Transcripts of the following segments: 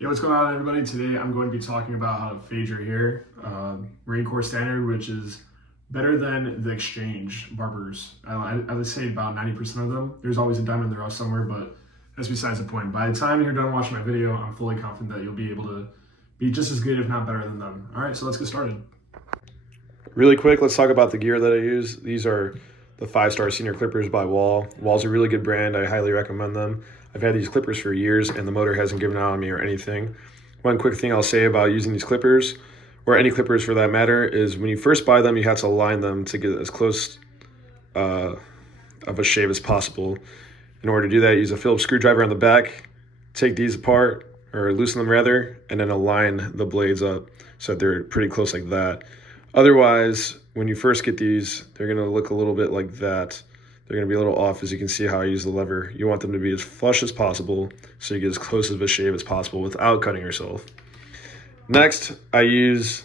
Hey, what's going on, everybody? Today I'm going to be talking about how to fade your hair. Marine Corps standard, which is better than the exchange barbers. I would say about 90% of them. There's always a diamond in the rough somewhere, but that's besides the point. By the time you're done watching my video, I'm fully confident that you'll be able to be just as good, if not better than them. All right, so let's get started. Really quick, let's talk about the gear that I use. These are the 5-star senior clippers by Wall. Wall's a really good brand. I highly recommend them. I've had these clippers for years and the motor hasn't given out on me or anything. One quick thing I'll say about using these clippers, or any clippers for that matter, is when you first buy them, you have to align them to get as close of a shave as possible. In order to do that, use a Phillips screwdriver on the back, take these apart, or loosen them rather, and then align the blades up so that they're pretty close like that. Otherwise, when you first get these, they're gonna look a little bit like that. They're gonna be a little off, as you can see how I use the lever. You want them to be as flush as possible so you get as close of a shave as possible without cutting yourself. Next, I use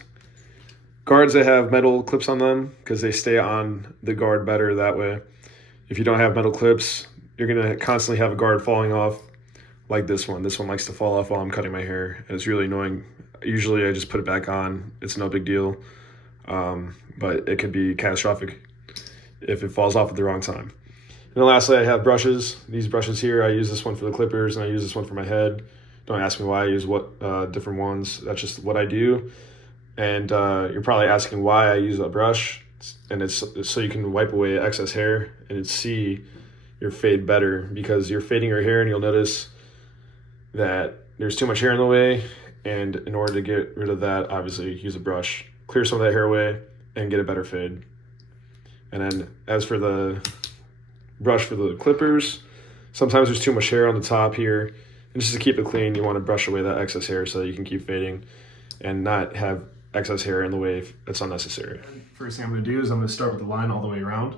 guards that have metal clips on them because they stay on the guard better that way. If you don't have metal clips, you're gonna constantly have a guard falling off like this one. This one likes to fall off while I'm cutting my hair, and it's really annoying. Usually I just put it back on. It's no big deal, but it could be catastrophic if it falls off at the wrong time. And then lastly, I have brushes. These brushes here, I use this one for the clippers and I use this one for my head. Don't ask me why I use what different ones. That's just what I do. And you're probably asking why I use a brush, and it's so you can wipe away excess hair and see your fade better, because you're fading your hair and you'll notice that there's too much hair in the way. And in order to get rid of that, obviously use a brush, clear some of that hair away and get a better fade. And then as for the brush for the clippers, sometimes there's too much hair on the top here. And just to keep it clean, you want to brush away that excess hair so that you can keep fading and not have excess hair in the way that's unnecessary. First thing I'm going to do is I'm going to start with the line all the way around.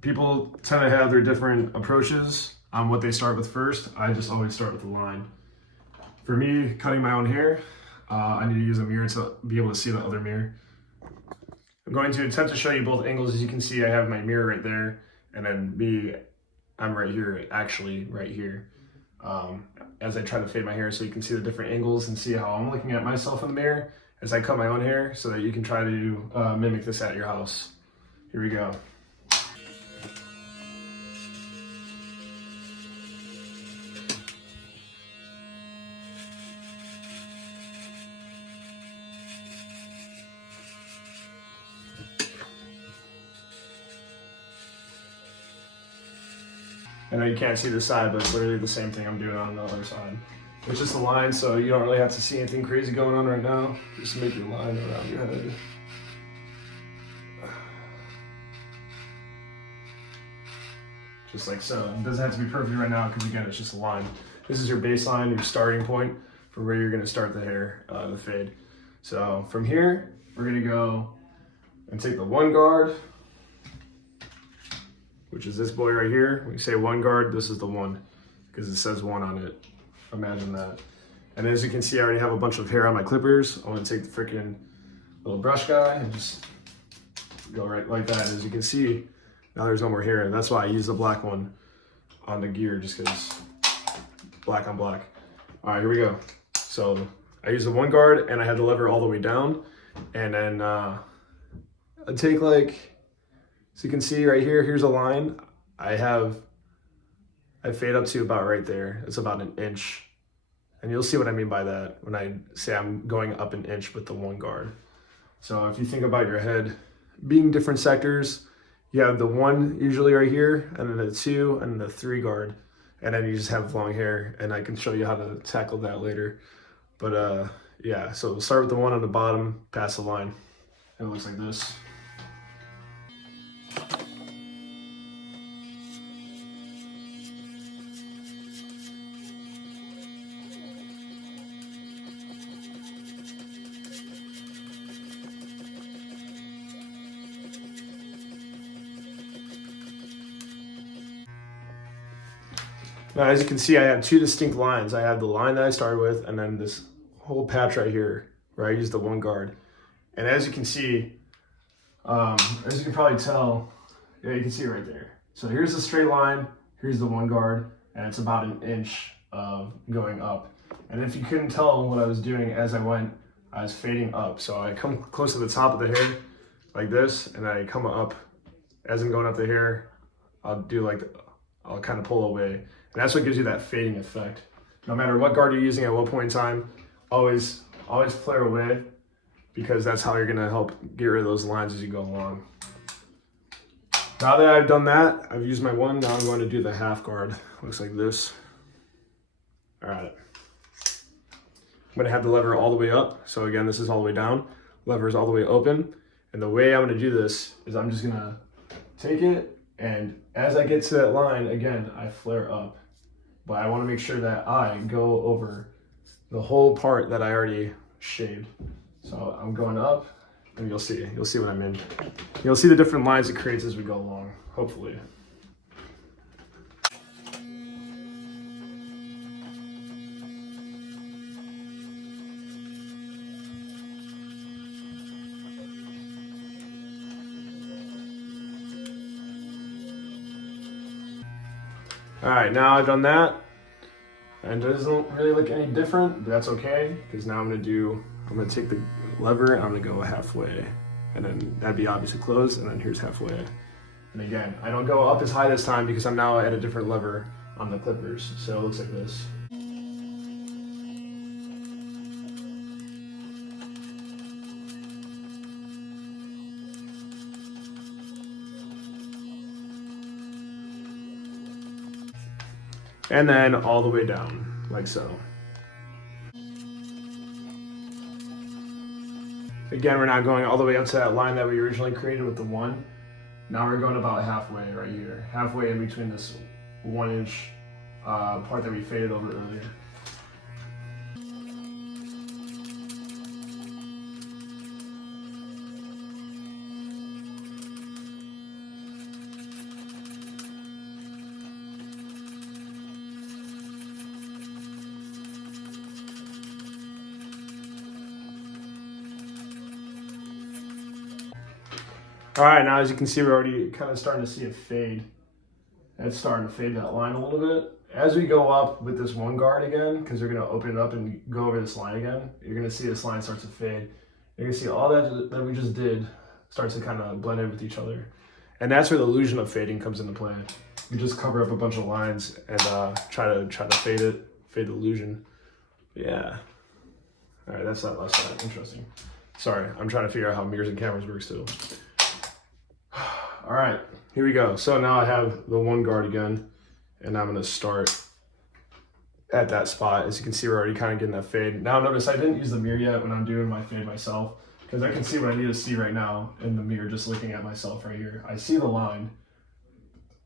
People tend to have their different approaches on what they start with first. I just always start with the line. For me, cutting my own hair, I need to use a mirror to be able to see the other mirror. I'm going to attempt to show you both angles. As you can see, I have my mirror right there, and then I'm right here, actually right here, as I try to fade my hair, so you can see the different angles and see how I'm looking at myself in the mirror as I cut my own hair, so that you can try to mimic this at your house. Here we go. I know you can't see the side, but it's literally the same thing I'm doing on the other side. It's just a line, so you don't really have to see anything crazy going on right now. Just make your line around your head. Just like so. It doesn't have to be perfect right now, because again, it's just a line. This is your baseline, your starting point for where you're gonna start the hair, the fade. So from here, we're gonna go and take the one guard, which is this boy right here. When you say one guard, this is the one, because it says one on it. Imagine that. And as you can see, I already have a bunch of hair on my clippers. I'm gonna take the freaking little brush guy and just go right like that. As you can see, now there's no more hair. And that's why I use the black one on the gear, just because black on black. All right, here we go. So I use the one guard and I had the lever all the way down. And then I take like, so you can see right here, here's a line. I fade up to about right there. It's about an inch. And you'll see what I mean by that when I say I'm going up an inch with the one guard. So if you think about your head being different sectors, you have the one usually right here, and then the two, and the three guard. And then you just have long hair, and I can show you how to tackle that later. But yeah, so we'll start with the one on the bottom, pass the line. And it looks like this. Now, as you can see, I have two distinct lines. I have the line that I started with, and then this whole patch right here, where I use the one guard. And as you can see, as you can probably tell, yeah, you can see it right there. So here's the straight line, here's the one guard, and it's about an inch of going up. And if you couldn't tell what I was doing as I went, I was fading up. So I come close to the top of the hair like this, and I come up. As I'm going up the hair, I'll kind of pull away. And that's what gives you that fading effect. No matter what guard you're using at what point in time, always flare away, because that's how you're gonna help get rid of those lines as you go along. Now that I've done that, I've used my one, now I'm going to do the half guard. Looks like this. All right. I'm gonna have the lever all the way up. So again, this is all the way down. Lever is all the way open. And the way I'm gonna do this is I'm just gonna take it, and as I get to that line, again, I flare up. But I wanna make sure that I go over the whole part that I already shaved. So I'm going up, and you'll see what I mean. You'll see the different lines it creates as we go along, hopefully. All right, now I've done that, and it doesn't really look any different, but that's okay, because now I'm gonna take the lever and I'm gonna go halfway, and then that'd be obviously closed, and then here's halfway. And again, I don't go up as high this time because I'm now at a different lever on the clippers, so it looks like this. And then all the way down, like so. Again, we're not going all the way up to that line that we originally created with the one. Now we're going about halfway right here. Halfway in between this 1 inch part that we faded over earlier. All right, now as you can see, we're already kind of starting to see it fade. It's starting to fade that line a little bit. As we go up with this one guard again, because we're gonna open it up and go over this line again, you're gonna see this line starts to fade. You're gonna see all that we just did starts to kind of blend in with each other. And that's where the illusion of fading comes into play. You just cover up a bunch of lines and try to fade the illusion. Yeah. All right, that's that last side. Interesting. Sorry, I'm trying to figure out how mirrors and cameras work still. All right, here we go. So now I have the one guard again, and I'm gonna start at that spot. As you can see, we're already kind of getting that fade. Now notice I didn't use the mirror yet when I'm doing my fade myself, because I can see what I need to see right now in the mirror, just looking at myself right here. I see the line.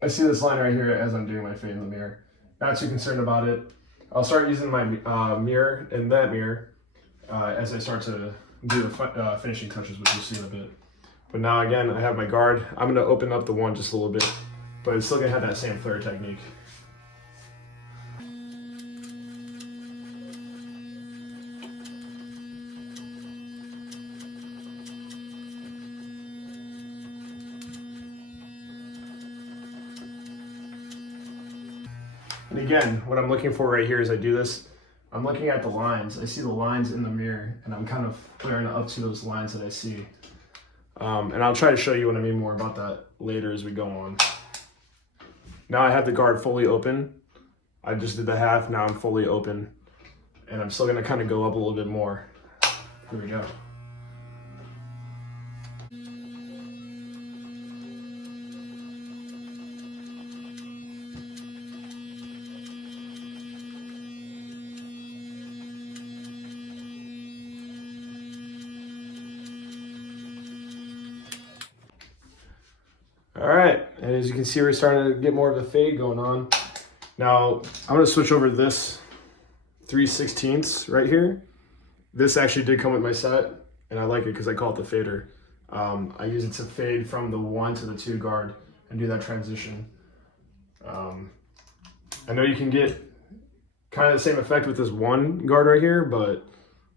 I see this line right here as I'm doing my fade in the mirror. Not too concerned about it. I'll start using my mirror in that mirror as I start to do the finishing touches, which you'll see in a bit. But now again, I have my guard. I'm gonna open up the one just a little bit, but it's still gonna have that same flare technique. And again, what I'm looking for right here as I do this, I'm looking at the lines. I see the lines in the mirror, and I'm kind of flaring up to those lines that I see. And I'll try to show you what I mean more about that later as we go on. Now I have the guard fully open. I just did the half, now I'm fully open. And I'm still gonna kind of go up a little bit more. Here we go. All right, and as you can see, we're starting to get more of a fade going on. Now, I'm gonna switch over to this 3/16 right here. This actually did come with my set, and I like it because I call it the fader. I use it to fade from the 1 to the 2 guard and do that transition. I know you can get kind of the same effect with this one guard right here, but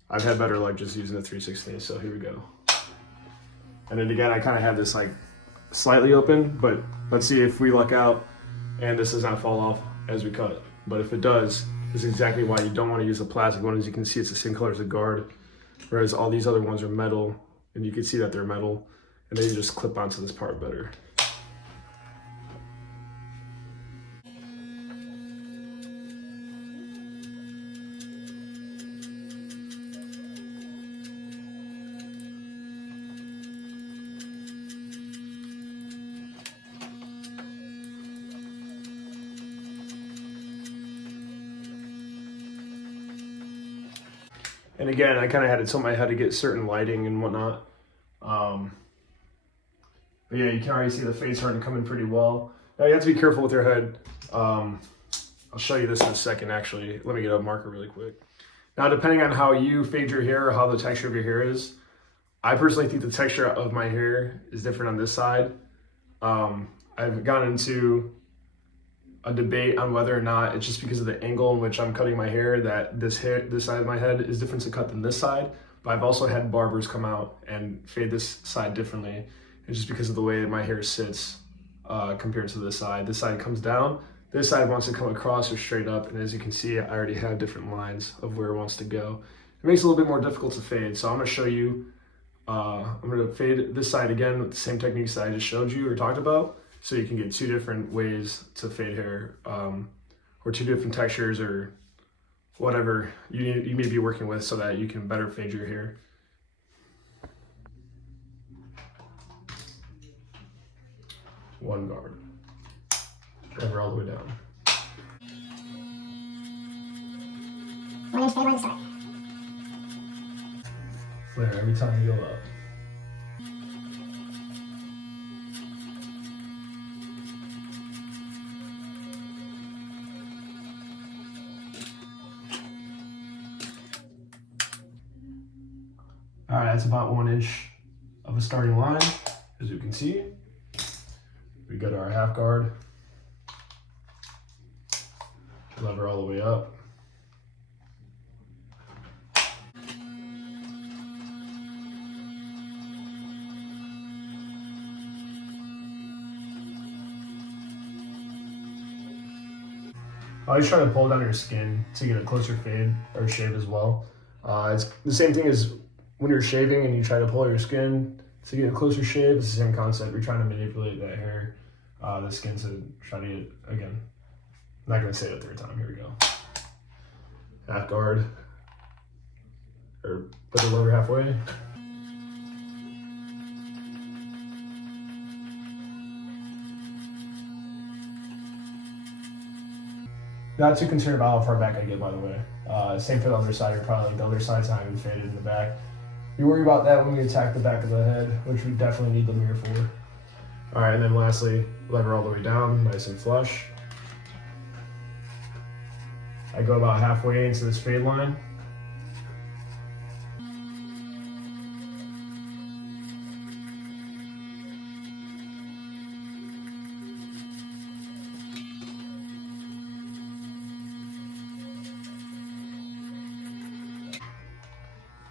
I've had better luck just using the 3/16, so here we go. And then again, I kind of have this like slightly open, but let's see if we luck out and this does not fall off as we cut. But if it does, This is exactly why you don't want to use a plastic one. As you can see, it's the same color as the guard, whereas all these other ones are metal, and you can see that they're metal, and they just clip onto this part better. And again, I kind of had it so I had to get certain lighting and whatnot. But yeah, you can already see the fade starting to come in pretty well. Now you have to be careful with your head. I'll show you this in a second, actually. Let me get a marker really quick. Now, depending on how you fade your hair or how the texture of your hair is, I personally think the texture of my hair is different on this side. I've gotten into a debate on whether or not it's just because of the angle in which I'm cutting my hair that this side of my head is different to cut than this side. But I've also had barbers come out and fade this side differently. It's just because of the way my hair sits compared to this side. This side comes down. This side wants to come across or straight up. And as you can see, I already have different lines of where it wants to go. It makes it a little bit more difficult to fade. So I'm going to show you, I'm going to fade this side again with the same techniques that I just showed you or talked about. So you can get two different ways to fade hair, or two different textures or whatever you may be working with so that you can better fade your hair. One guard, cover all the way down. 1 inch fade line to start. Flare every time you go up. All right, that's about 1 inch of a starting line. As you can see, we go to our half guard, lever all the way up. Always try to pull down your skin to get a closer fade or shave as well. It's the same thing as when you're shaving and you try to pull your skin to get a closer shave. It's the same concept. You're trying to manipulate that hair, the skin, to try to get, again, I'm not going to say it a third time. Here we go. Half guard, or put the lever halfway. Not too concerned about how far back I get, by the way. Same for the other side. You're probably like the other side's not even faded in the back. You worry about that when we attack the back of the head, which we definitely need the mirror for. All right, and then lastly, lever all the way down, nice and flush. I go about halfway into this fade line.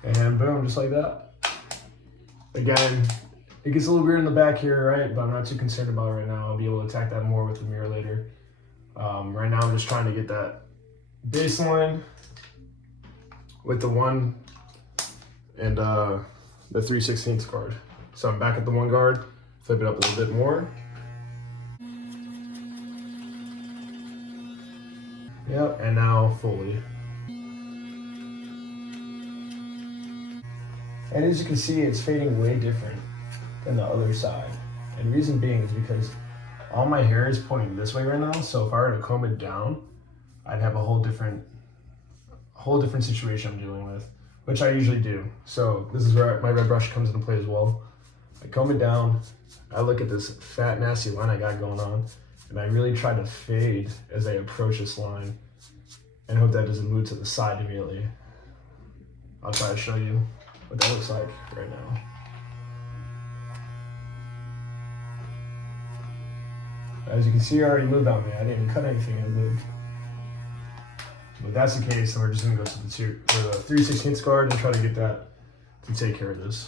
And boom, just like that. Again, it gets a little weird in the back here, right? But I'm not too concerned about it right now. I'll be able to attack that more with the mirror later. Right now, I'm just trying to get that baseline with the 1 and the 3/16 guard. So I'm back at the 1 guard, flip it up a little bit more. Yep, and now fully. And as you can see, it's fading way different than the other side. And the reason being is because all my hair is pointing this way right now. So if I were to comb it down, I'd have a whole different situation I'm dealing with, which I usually do. So this is where my red brush comes into play as well. I comb it down, I look at this fat, nasty line I got going on, and I really try to fade as I approach this line and hope that doesn't move to the side immediately. I'll try to show you what that looks like right now. As you can see, I already moved on me. I didn't even cut anything, I moved. But if that's the case, then we're just gonna go to the 3/16 guard and try to get that to take care of this.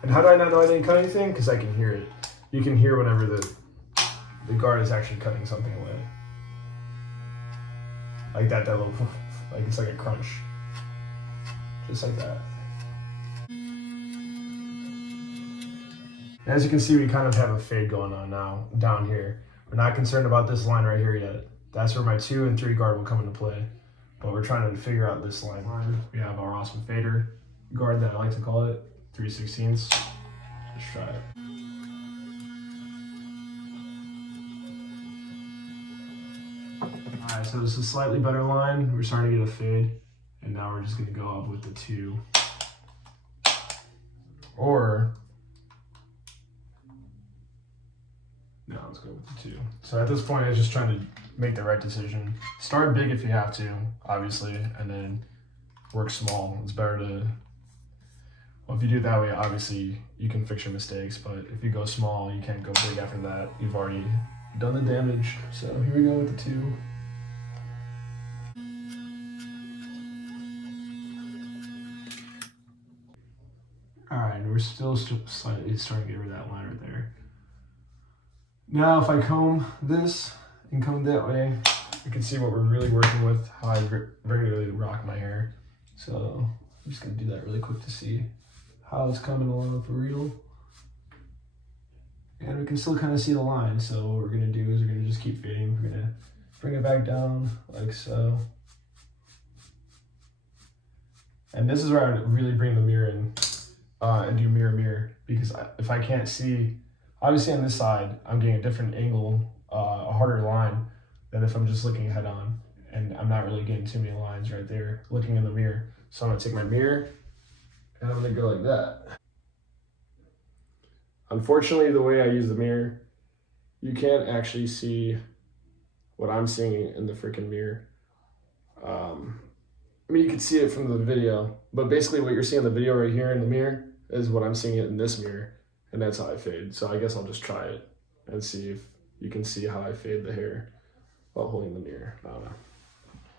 And how do I not know I didn't cut anything? Because I can hear it. You can hear whenever the guard is actually cutting something away. like that little, like it's like a crunch, just like that. As you can see, we kind of have a fade going on now down here. We're not concerned about this line right here yet. That's where my 2 and 3 guard will come into play. But we're trying to figure out this line. We have our awesome fader guard that I like to call it, 3/16. Let's try it. Alright, so this is a slightly better line. We're starting to get a fade. And now we're just gonna go up with the 2. Or no, let's go with the 2. So at this point, I was just trying to make the right decision. Start big if you have to, obviously, and then work small. It's better to, well, if you do it that way, obviously you can fix your mistakes, but if you go small, you can't go big after that. You've already done the damage. So here we go with the 2. All right, we're still slightly starting to get rid of that line right there. Now, if I comb this and comb that way, you can see what we're really working with, how I regularly rock my hair. So I'm just gonna do that really quick to see how it's coming along for real. And we can still kind of see the line. So what we're gonna do is we're gonna just keep fading. We're gonna bring it back down like so. And this is where I really bring the mirror in and do mirror, because if I can't see, obviously on this side, I'm getting a different angle, a harder line than if I'm just looking head on. And I'm not really getting too many lines right there, looking in the mirror. So I'm gonna take my mirror and I'm gonna go like that. Unfortunately, the way I use the mirror, you can't actually see what I'm seeing in the freaking mirror. I mean, you can see it from the video, but basically what you're seeing in the video right here in the mirror is what I'm seeing it in this mirror, and that's how I fade. So I guess I'll just try it and see if you can see how I fade the hair while holding the mirror. I don't know.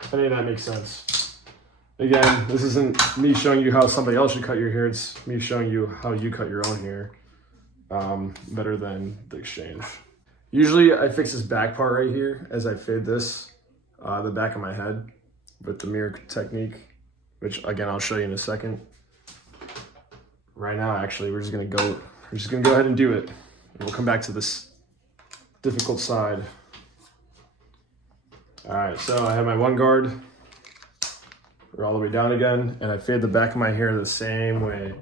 If any of that makes sense. Again, this isn't me showing you how somebody else should cut your hair, it's me showing you how you cut your own hair better than the exchange. Usually I fix this back part right here as I fade this, the back of my head with the mirror technique, which again, I'll show you in a second. Right now, actually, we're just gonna go ahead and do it. And we'll come back to this difficult side. All right, so I have my 1 guard. We're all the way down again, and I fade the back of my hair the same way.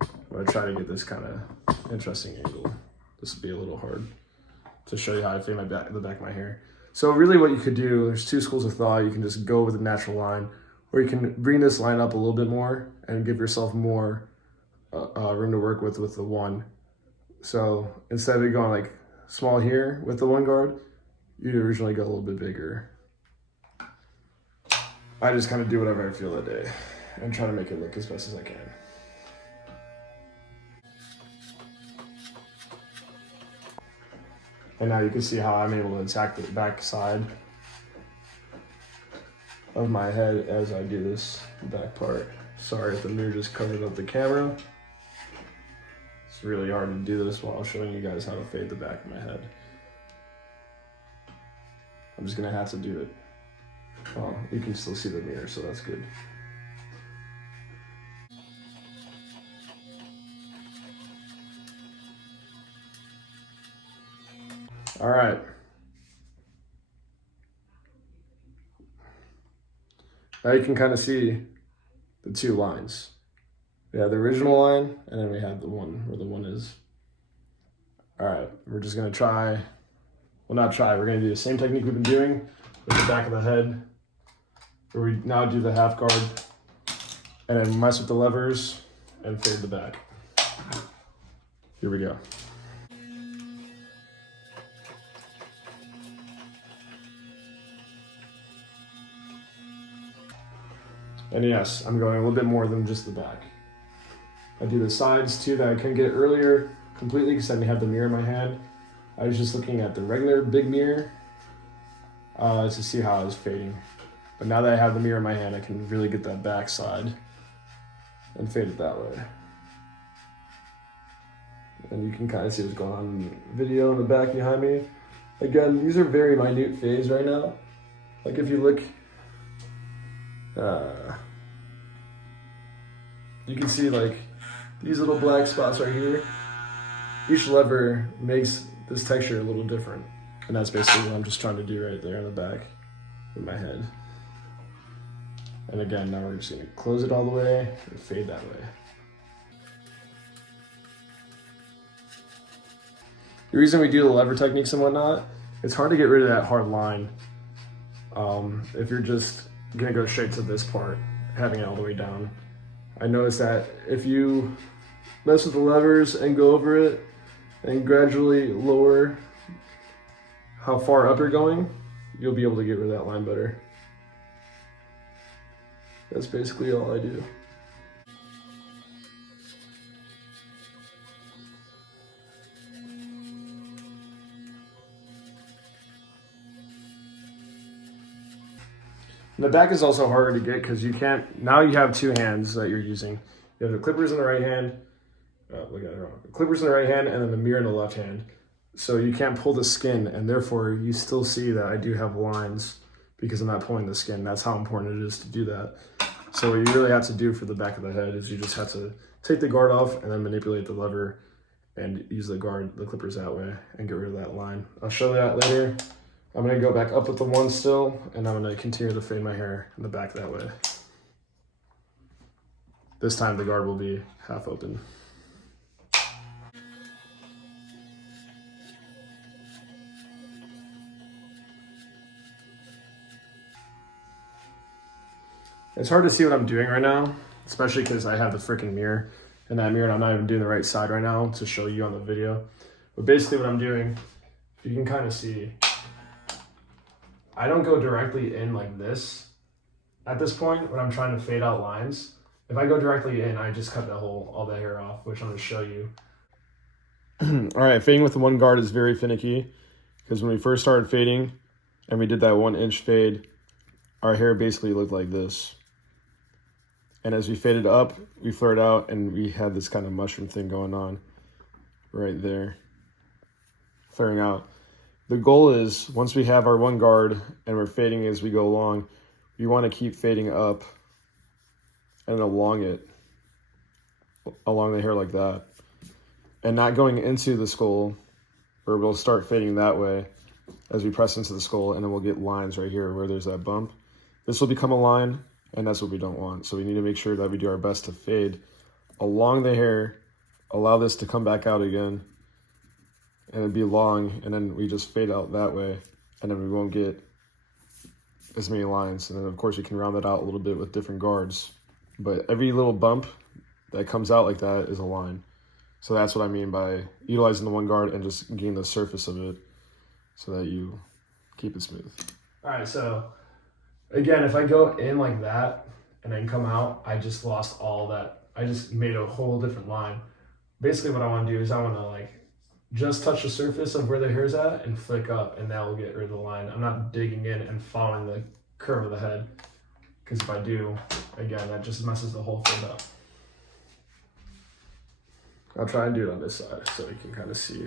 I'm gonna try to get this kind of interesting angle. This will be a little hard to show you how I fade the back of my hair. So really what you could do, there's 2 schools of thought. You can just go with a natural line, or you can bring this line up a little bit more and give yourself more room to work with the 1. So instead of going like small here with the 1 guard, you'd originally go a little bit bigger. I just kind of do whatever I feel that day and try to make it look as best as I can. And now you can see how I'm able to attack the back side of my head as I do this back part. Sorry if the mirror just covered up the camera. It's really hard to do this while showing you guys how to fade the back of my head. I'm just gonna have to do it. Well, you can still see the mirror, so that's good. All right. Now you can kind of see the 2 lines. We have the original line, and then we have the one where the 1 is. All right, we're just gonna try, well, not try, we're gonna do the same technique we've been doing with the back of the head, where we now do the half guard, and then mess with the levers and fade the back. Here we go. And yes, I'm going a little bit more than just the back. I do the sides too that I couldn't get earlier completely because I didn't have the mirror in my hand. I was just looking at the regular big mirror to see how I was fading. But now that I have the mirror in my hand, I can really get that back side and fade it that way. And you can kind of see what's going on in the video in the back behind me. Again, these are very minute fades right now. Like if you look You can see like these little black spots right here. Each lever makes this texture a little different. And that's basically what I'm just trying to do right there in the back with my head. And again, now we're just gonna close it all the way and fade that way. The reason we do the lever techniques and whatnot, it's hard to get rid of that hard line. If you're just gonna go straight to this part, having it all the way down. I noticed that if you mess with the levers and go over it and gradually lower how far up you're going, you'll be able to get rid of that line better. That's basically all I do. And the back is also harder to get because you can't, now you have two hands that you're using. You have the clippers in the right hand, look at it wrong. The clippers in the right hand and then the mirror in the left hand. So you can't pull the skin, and therefore you still see that I do have lines because I'm not pulling the skin. That's how important it is to do that. So what you really have to do for the back of the head is you just have to take the guard off and then manipulate the lever and use the clippers that way and get rid of that line. I'll show that later. I'm gonna go back up with the one still, and I'm gonna continue to fade my hair in the back that way. This time the guard will be half open. It's hard to see what I'm doing right now, especially because I have the freaking mirror in that mirror and I'm not even doing the right side right now to show you on the video. But basically what I'm doing, if you can kind of see, I don't go directly in like this at this point when I'm trying to fade out lines. If I go directly in, I just cut all that hair off, which I'm gonna show you. All right, fading with the one guard is very finicky because when we first started fading and we did that 1 inch fade, our hair basically looked like this. And as we faded up, we flared out and we had this kind of mushroom thing going on right there, flaring out. The goal is once we have our one guard and we're fading as we go along, we want to keep fading up and along the hair like that. And not going into the skull, where we'll start fading that way as we press into the skull, and then we'll get lines right here where there's that bump. This will become a line, and that's what we don't want. So we need to make sure that we do our best to fade along the hair, allow this to come back out again, and it'd be long, and then we just fade out that way, and then we won't get as many lines. And then of course we can round that out a little bit with different guards. But every little bump that comes out like that is a line. So that's what I mean by utilizing the one guard and just getting the surface of it so that you keep it smooth. All right, so again, if I go in like that and then come out, I just lost all that. I just made a whole different line. Basically what I want to do is I want to like just touch the surface of where the hair's at and flick up, and that will get rid of the line. I'm not digging in and following the curve of the head, because if I do, again, that just messes the whole thing up. I'll try and do it on this side so you can kind of see.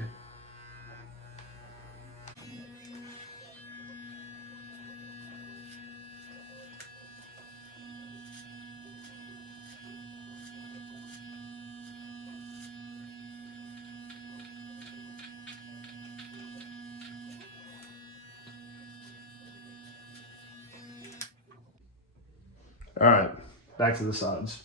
All right, back to the sides.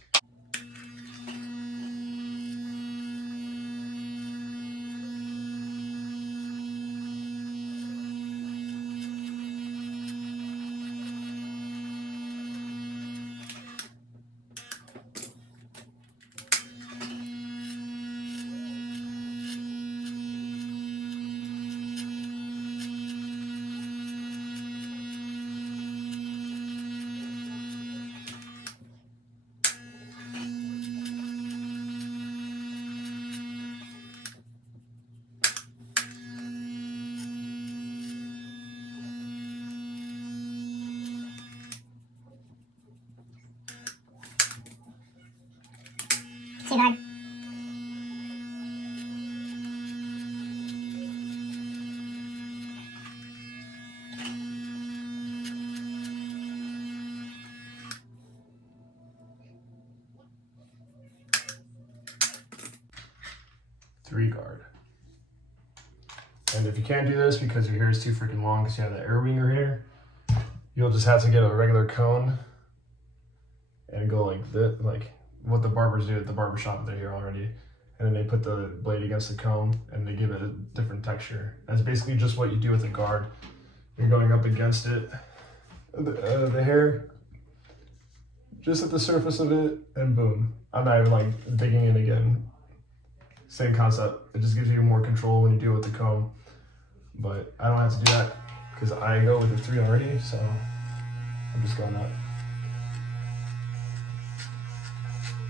Too hard. 3 guard. And if you can't do this because your hair is too freaking long because you have the air winger hair, you'll just have to get a regular cone and go like this, like what the barbers do at the barber shop. They're here already. And then they put the blade against the comb and they give it a different texture. That's basically just what you do with a guard. You're going up against it, the hair, just at the surface of it, and boom. I'm not even like digging in again. Same concept. It just gives you more control when you do it with the comb. But I don't have to do that because I go with the 3 already, so I'm just going up.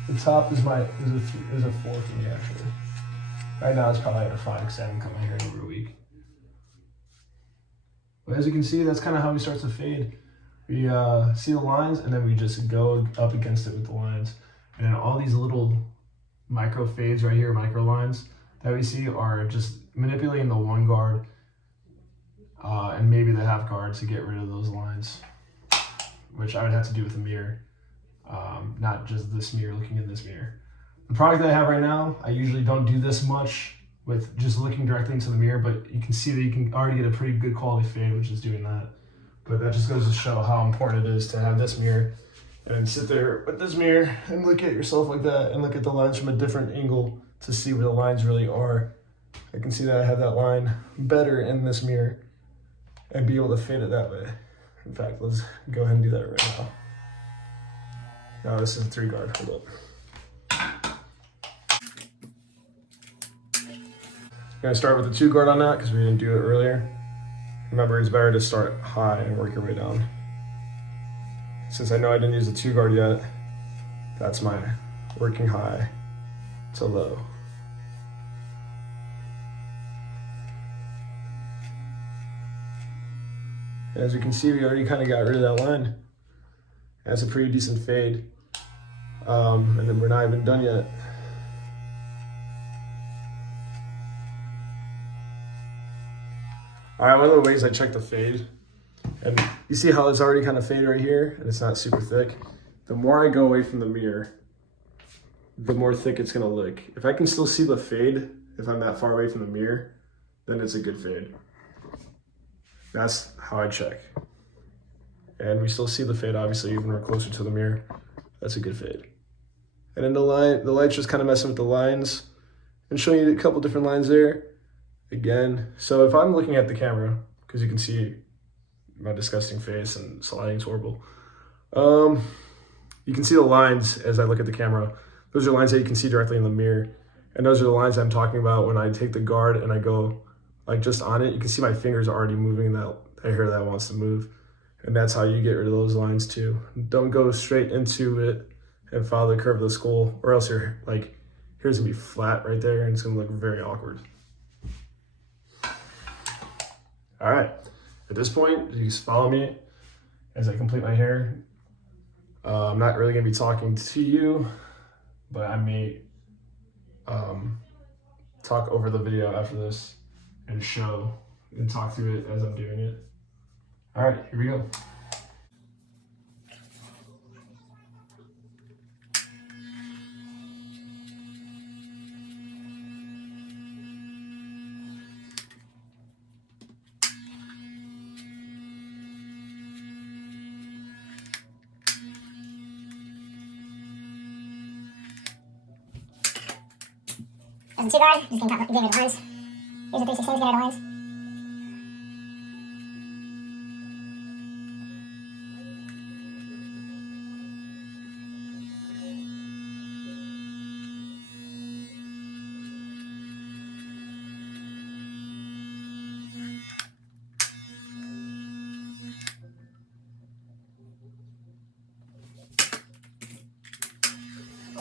The top is a 4 for me actually. Right now it's probably at a 5 because I haven't cut my hair in over a week. But as you can see, that's kind of how we start to fade. We see the lines and then we just go up against it with the lines. And then all these little micro fades right here, micro lines that we see are just manipulating the 1 guard and maybe the half guard to get rid of those lines, which I would have to do with a mirror, not just this mirror, looking in this mirror. The product that I have right now, I usually don't do this much with just looking directly into the mirror, but you can see that you can already get a pretty good quality fade, which is doing that. But that just goes to show how important it is to have this mirror and then sit there with this mirror and look at yourself like that and look at the lines from a different angle to see where the lines really are. I can see that I have that line better in this mirror and be able to fade it that way. In fact, let's go ahead and do that right now. Now this is a 3 guard, hold up. I'm gonna start with the 2 guard on that because we didn't do it earlier. Remember, it's better to start high and work your way down. Since I know I didn't use the 2 guard yet, that's my working high to low. As you can see, we already kind of got rid of that line. That's a pretty decent fade. And then we're not even done yet. All right, one of the ways I check the fade, and you see how it's already kind of faded right here, and it's not super thick. The more I go away from the mirror, the more thick it's gonna look. If I can still see the fade, if I'm that far away from the mirror, then it's a good fade. That's how I check. And we still see the fade, obviously, even when we're closer to the mirror. That's a good fade. And then the light's just kind of messing with the lines and showing you a couple different lines there. Again, so if I'm looking at the camera, because you can see my disgusting face and this lighting's horrible, you can see the lines as I look at the camera. Those are lines that you can see directly in the mirror. And those are the lines I'm talking about when I take the guard and I go like just on it. You can see my fingers are already moving that hair that wants to move. And that's how you get rid of those lines too. Don't go straight into it and follow the curve of the skull, or else your hair's gonna be flat right there and it's gonna look very awkward. All right, at this point, you just follow me as I complete my hair. I'm not really gonna be talking to you, but I may talk over the video after this and show and talk through it as I'm doing it. All right, here we go. There's a 2 guard, just getting rid of the lines. Here's a 316 to get rid of the lines.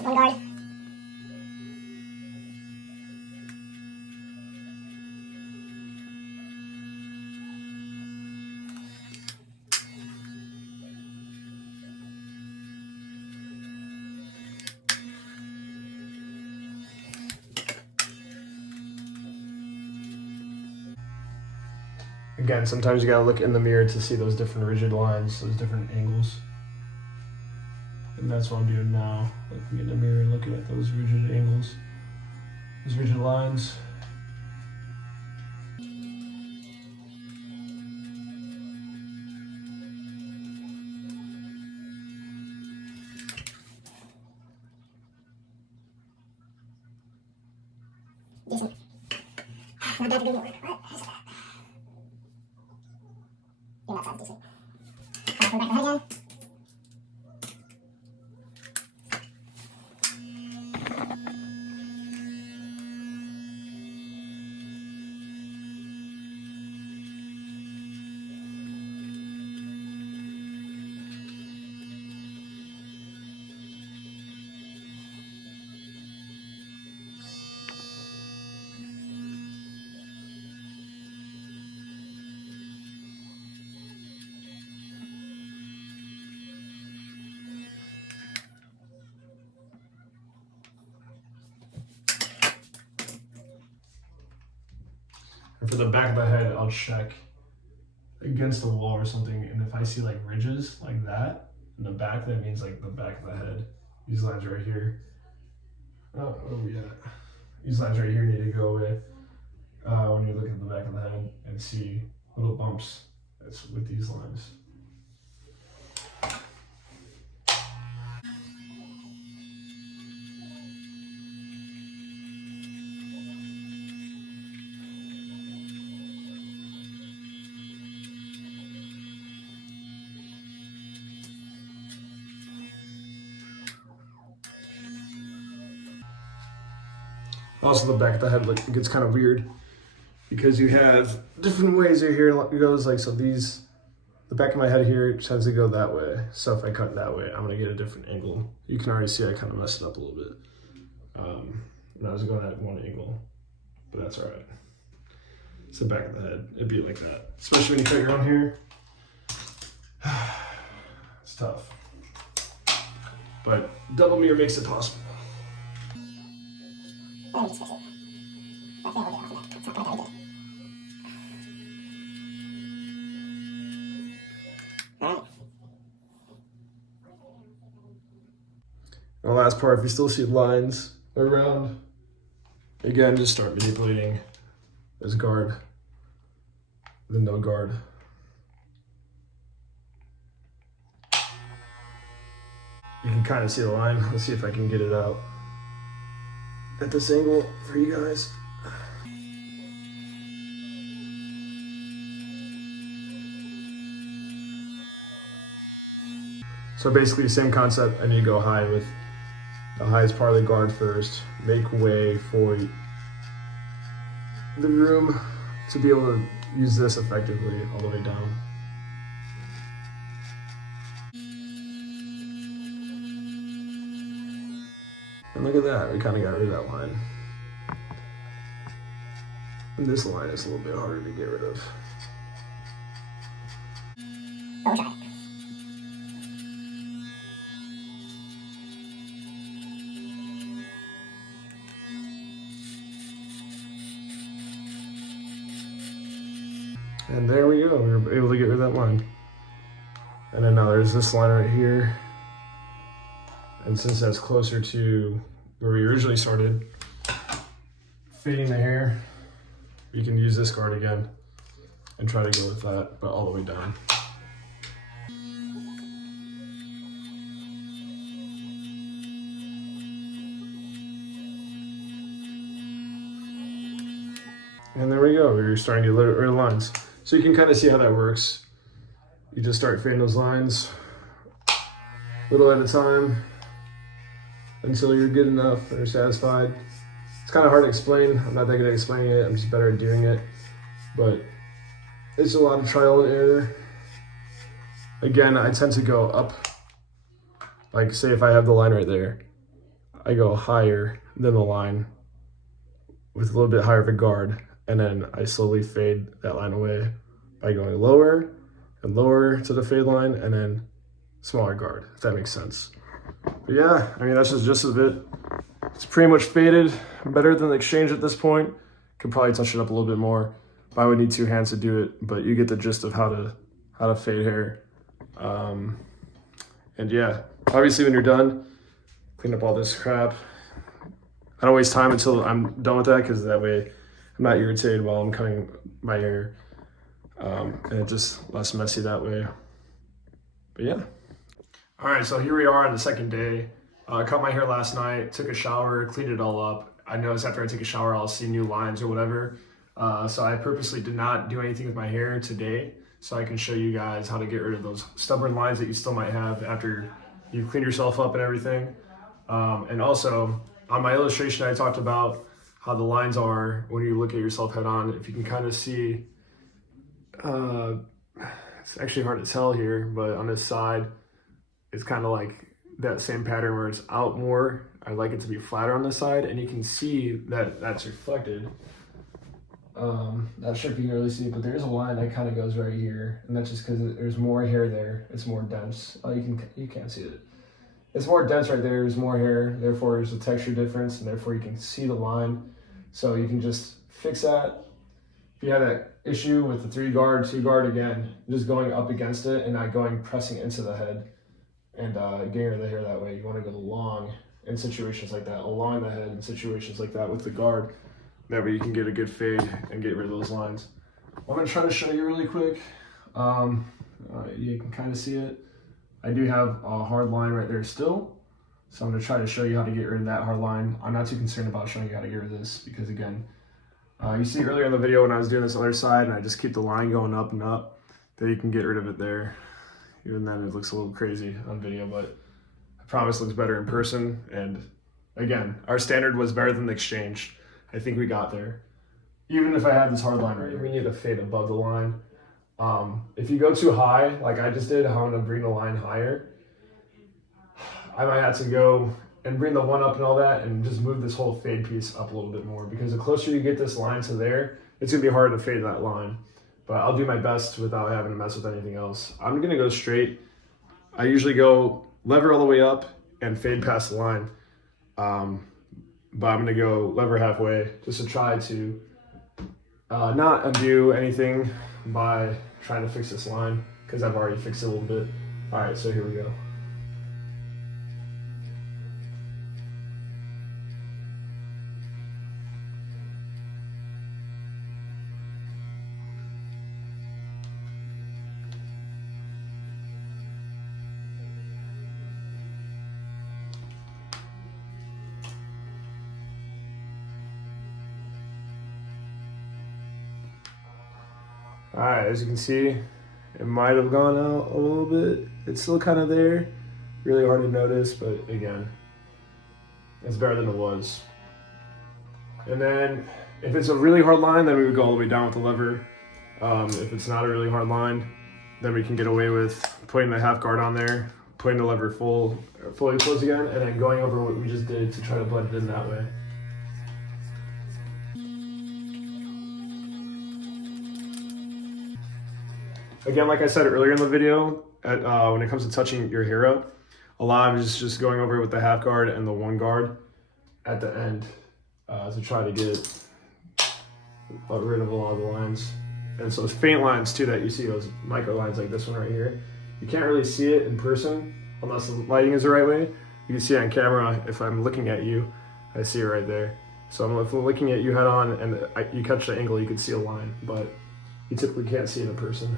One guard. Again, sometimes you gotta look in the mirror to see those different rigid lines, those different angles. And that's what I'm doing now, looking in the mirror and looking at those rigid angles. those rigid lines. Decent. Not bad to do more. What is that? Yeah, that sounds decent. Put it back behind again. And for the back of the head, I'll check against the wall or something, and if I see like ridges like that in the back, that means like the back of the head. These lines right here. Oh, where are we at? These lines right here need to go away when you look at the back of the head and see little bumps. That's with these lines. Also, the back of the head gets kind of weird because you have different ways your hair goes. Like, so these, the back of my head here tends to go that way. So if I cut that way, I'm gonna get a different angle. You can already see I kind of messed it up a little bit when I was going at one angle, but that's all right. It's the back of the head. It'd be like that, especially when you cut your own hair. It's tough, but double mirror makes it possible. Let me just fix it. I think we'll get off of that. It's not gonna be good. Alright. The last part, if you still see lines around, again, just start manipulating this guard, the no guard. You can kind of see the line. Let's see if I can get it out at this angle for you guys. So basically, same concept. I need to go high with the highest part of the guard first. Make way for the room to be able to use this effectively all the way down. And look at that, we kind of got rid of that line. And this line is a little bit harder to get rid of. We'll try it. And there we go, we were able to get rid of that line. And then now there's this line right here. And since that's closer to where we originally started, fading the hair, we can use this guard again and try to go with that, but all the way down. And there we go, we're starting to get rid of lines. So you can kind of see how that works. You just start fading those lines little at a time until you're good enough and you're satisfied. It's kind of hard to explain. I'm not that good at explaining it. I'm just better at doing it. But it's a lot of trial and error. Again, I tend to go up. Like, say if I have the line right there, I go higher than the line with a little bit higher of a guard, and then I slowly fade that line away by going lower and lower to the fade line, and then smaller guard, if that makes sense. But yeah, I mean, that's just gist of it. It's pretty much faded, better than the exchange at this point. Could probably touch it up a little bit more. I would need two hands to do it, but you get the gist of how to fade hair. And yeah, obviously when you're done, clean up all this crap. I don't waste time until I'm done with that, because that way I'm not irritated while I'm cutting my hair. And it's just less messy that way. But yeah. All right, so here we are on the second day. I cut my hair last night, took a shower, cleaned it all up. I noticed after I take a shower, I'll see new lines or whatever. So I purposely did not do anything with my hair today, so I can show you guys how to get rid of those stubborn lines that you still might have after you clean yourself up and everything. And also, on my illustration, I talked about how the lines are when you look at yourself head on. If you can kind of see, it's actually hard to tell here, but on this side, it's kind of like that same pattern where it's out more. I like it to be flatter on this side, and you can see that that's reflected. Not sure if you can really see it, but there's a line that kind of goes right here, and that's just because there's more hair there. It's more dense. Oh, you can't see it. It's more dense right there. There's more hair, therefore there's a texture difference, and therefore you can see the line. So you can just fix that. If you have that issue with the 3-guard, 2-guard, again, just going up against it and not pressing into the head and getting rid of the hair that way. You want to go long in situations like that, along the head in situations like that with the guard. That way you can get a good fade and get rid of those lines. I'm going to try to show you really quick. You can kind of see it. I do have a hard line right there still. So I'm going to try to show you how to get rid of that hard line. I'm not too concerned about showing you how to get rid of this, because again, you see earlier in the video when I was doing this other side and I just keep the line going up and up, that you can get rid of it there. Even then it looks a little crazy on video, but I promise it looks better in person. And again, our standard was better than the exchange. I think we got there. Even if I had this hard line right here, we need to fade above the line. If you go too high, like I just did, how I'm gonna bring the line higher, I might have to go and bring the one up and all that and just move this whole fade piece up a little bit more, because the closer you get this line to there, it's gonna be hard to fade that line. But I'll do my best without having to mess with anything else. I'm gonna go straight. I usually go lever all the way up and fade past the line. But I'm gonna go lever halfway just to try to not undo anything by trying to fix this line, because I've already fixed it a little bit. All right, so here we go. All right, as you can see, it might have gone out a little bit. It's still kind of there. Really hard to notice, but again, it's better than it was. And then if it's a really hard line, then we would go all the way down with the lever. If it's not a really hard line, then we can get away with putting the half guard on there, putting the lever fully closed again, and then going over what we just did to try to blend it in that way. Again, like I said earlier in the video, when it comes to touching your hair up, a lot of it is just going over it with the half guard and the 1-guard at the end to try to get rid of a lot of the lines. And so those faint lines too that you see, those micro lines like this one right here, you can't really see it in person unless the lighting is the right way. You can see it on camera. If I'm looking at you, I see it right there. So if I'm looking at you head on and you catch the angle, you can see a line, but you typically can't see it in person.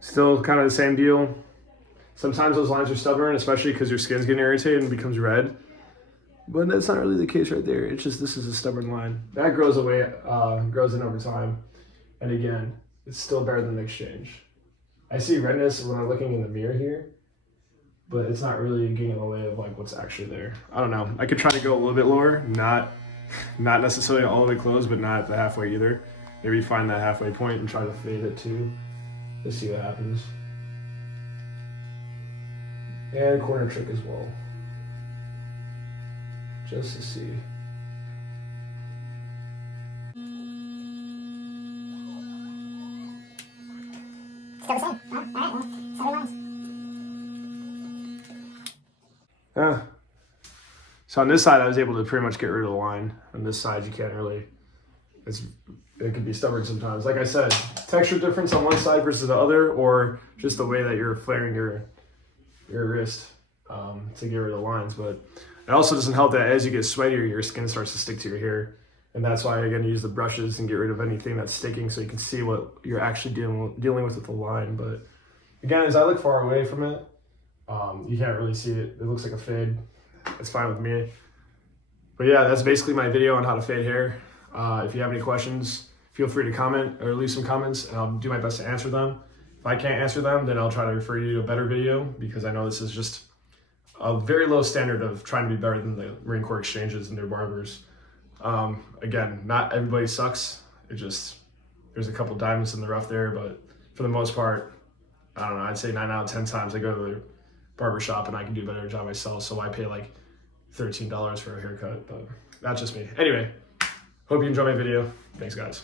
Still kind of the same deal. Sometimes those lines are stubborn, especially because your skin's getting irritated and becomes red. But that's not really the case right there. It's just, this is a stubborn line. That grows away, grows in over time. And again, it's still better than the exchange. I see redness when I'm looking in the mirror here, but it's not really getting in the way of like what's actually there. I don't know. I could try to go a little bit lower, not necessarily all the way closed, but not at the halfway either. Maybe find that halfway point and try to fade it too. To see what happens. And corner trick as well. Just to see. Still the same. All right, well, 7 lines. Yeah. So on this side, I was able to pretty much get rid of the line. On this side, you can't really, it can be stubborn sometimes. Like I said, texture difference on one side versus the other, or just the way that you're flaring your wrist to get rid of the lines. But it also doesn't help that as you get sweatier, your skin starts to stick to your hair. And that's why you're going to use the brushes and get rid of anything that's sticking so you can see what you're actually dealing with the line. But again, as I look far away from it, you can't really see it. It looks like a fade. It's fine with me. But yeah, that's basically my video on how to fade hair. If you have any questions, feel free to comment or leave some comments and I'll do my best to answer them. If I can't answer them, then I'll try to refer you to a better video, because I know this is just a very low standard of trying to be better than the Marine Corps exchanges and their barbers. Again, not everybody sucks. There's a couple diamonds in the rough there, but for the most part, I don't know, I'd say 9 out of 10 times I go to the barber shop and I can do a better job myself, so I pay like $13 for a haircut, but that's just me. Anyway, hope you enjoy my video. Thanks, guys.